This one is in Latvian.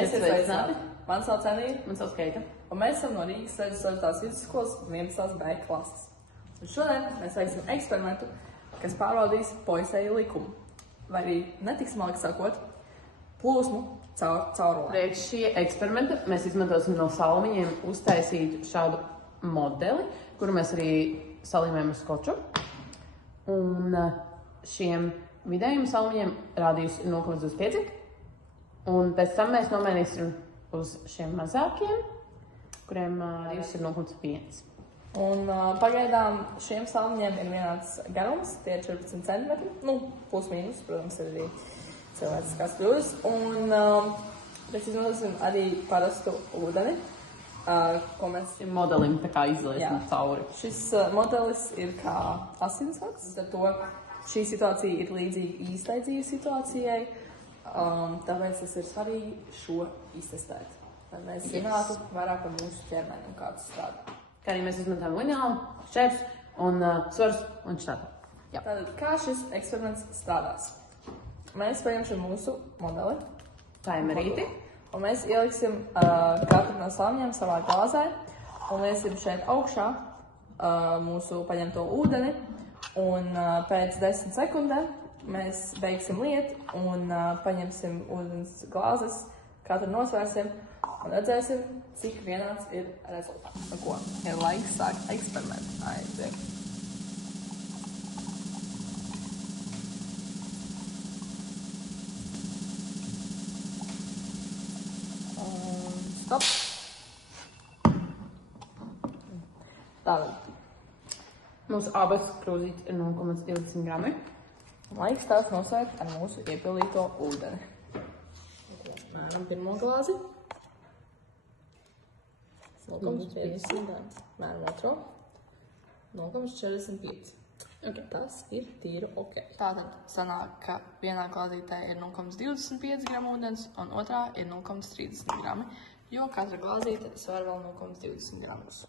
Esiet sveicināti! Mani sauc Emīļa. Man sauc Keita. Un mēs esam no Rīgas 64. vidusskolas 11. B klases. Un šodien mēs veiksim eksperimentu, kas pārbaudīs Poiseuja likumu. Vai arī netiksimāk sakot, plūsmu caur caurulēm. Priekš šī eksperimenta mēs izmantosim no salmiņiem uztaisīt šādu modeli, kuru mēs arī salīmējam ar skoču. Un šiem vidējiem salmiņiem rādījus ir 0,25. Un pēc tam mēs nomainīsim uz šiem mazākiem, kuriem rādījus ir 0,1. Un pagaidām šiem salmiņiem ir vienāds garums, tie ir 14 cm. Nu, plus mīnus, protams, ir arī cilvēciskās kļūdas. Un mēs izmantosim arī parastu ūdeni, ko mēs modelim tā kā izliesim cauri. Šis modelis ir kā asinsvats, ar to šī situācija ir līdzīga īstai dzīves situācijai, tāpēc tas ir svarīgi šo iztestēt, lai mēs zinātu vairāk par mūsu ķermeni un kā tas strādā. Kā arī mēs izmantojam lineālu, šķērs un svars un štādu. Tātad, kā šis eksperiments strādās? Mēs paņemsim mūsu modeli, Taimerīti, un mēs ieliksim katru no salmiņiem savā glāzē un liesim šeit augšā mūsu paņemto ūdeni, un pēc 10 sekundēm mēs beigsim liet un paņemsim ūdens glāzes, katru nosvērsim un redzēsim, cik vienāds ir rezultāts. Nu ko, ir laiks sākt eksperimentu. Aiziet. Stop. Tātad. Mūsu abas krūzītes ir 0,20 grami. Laiks tās nosvērt ar mūsu iepildīto ūdeni. Mēram pirmo glāzi. 0,50. Mēram otro. 0,45. Okay. Tas ir tīri ok. Tātad sanāk, ka vienā glāzītē ir 0,25 gramu ūdens un otrā ir 0,30 grami, jo katra glāzīte svēr vēl 0,20 gramus.